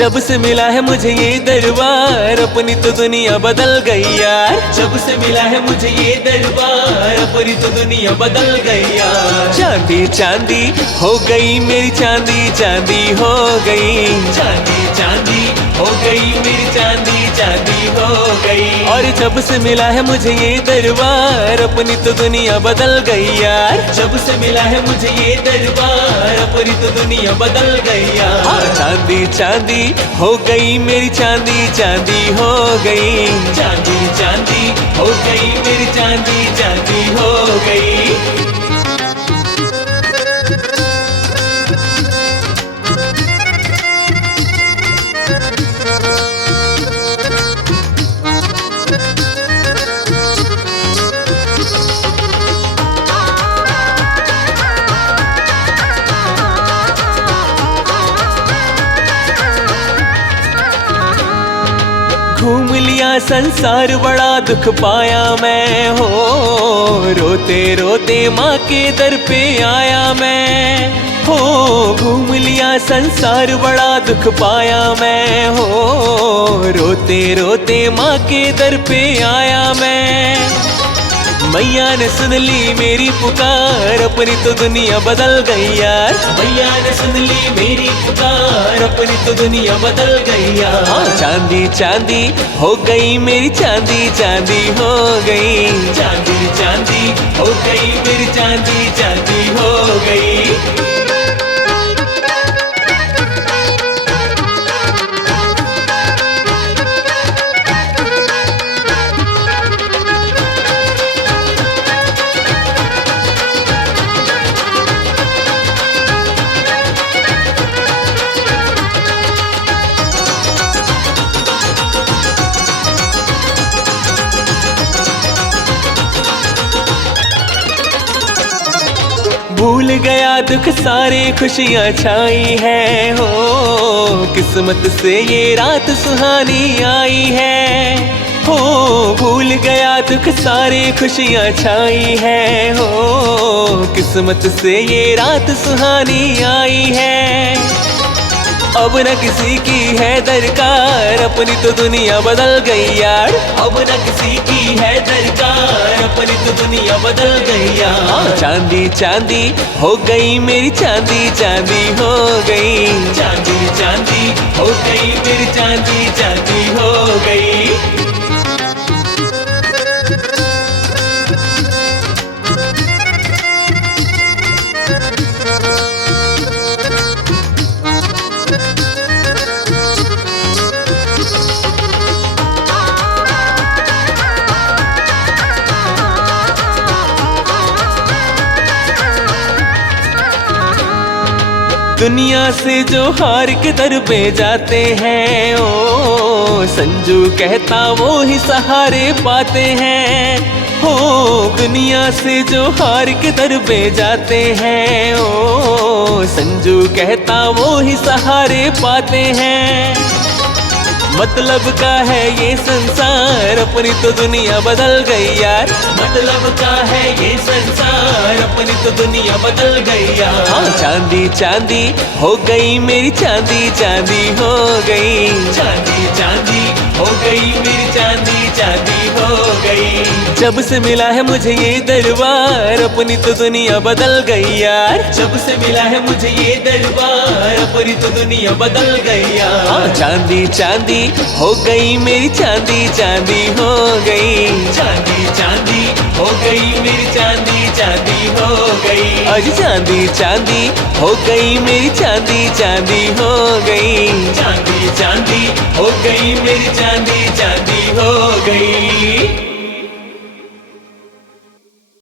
जब से मिला है मुझे ये दरबार, अपनी तो दुनिया बदल गई यार। जब से मिला है मुझे ये दरबार, अपनी तो दुनिया बदल गई यार। चांदी चांदी हो गई मेरी चांदी, चांदी हो गई। चांदी चांदी हो गई मेरी चांदी, चांदी हो गई। और जब से मिला है मुझे ये दरबार, अपनी तो दुनिया बदल गई यार। जब से मिला है मुझे ये दरबार, अपनी तो दुनिया बदल गई यार। चांदी चांदी हो गई मेरी चांदी, चांदी हो गई। चांदी चांदी हो गई मेरी चांदी, चांदी हो गई। घूम लिया संसार, बड़ा दुख पाया मैं हो। रोते रोते माँ के दर पे आया मैं हो। घूम लिया संसार, बड़ा दुख पाया मैं हो। रोते रोते माँ के दर पे आया मैं। मैया ने सुन ली मेरी पुकार, अपनी तो दुनिया बदल गई यार। मैया ने सुन ली मेरी पुकार, अपनी तो दुनिया बदल गई यार। चांदी चांदी हो गई मेरी चांदी, चांदी हो गई। चांदी चांदी हो गई मेरी चांदी, चांदी हो गई। भूल गया दुख सारे, खुशियाँ छाई है हो। किस्मत से ये रात सुहानी आई है हो। भूल गया दुख सारे, खुशियाँ छाई है हो। किस्मत से ये रात सुहानी आई है। अब न किसी की है दरकार, अपनी तो दुनिया बदल गई यार। अब न किसी की है दरकार, अपनी तो दुनिया बदल गई यार। चांदी चांदी हो गई मेरी चांदी, चांदी हो गई। चांदी चांदी हो गई मेरी चांदी, चांदी हो गई। दुनिया से जो हार के दर पे जाते हैं ओ, संजू कहता वो ही सहारे पाते हैं हो। दुनिया से जो हार के दर पे जाते हैं ओ, संजू कहता वो ही सहारे पाते हैं। मतलब का है ये संसार, अपनी तो दुनिया बदल गई यार। मतलब का है ये संसार, अपनी तो दुनिया बदल गई यार। चांदी चांदी हो गई मेरी चांदी, चांदी हो गई। चांदी चांदी हो गई मेरी चांदी, चांदी हो गई। जब से मिला है मुझे ये दरबार, अपनी तो दुनिया बदल गई यार। जब से मिला है मुझे ये दरबार, अपनी तो दुनिया बदल गई यार। चांदी चांदी हो गई मेरी चांदी, चांदी हो गई। चांदी चांदी हो गई मेरी चांदी, चांदी हो गई। आज चांदी चांदी हो गई मेरी चांदी, चांदी हो गई। चांदी चांदी हो गई मेरी चांदी, चांदी हो गई।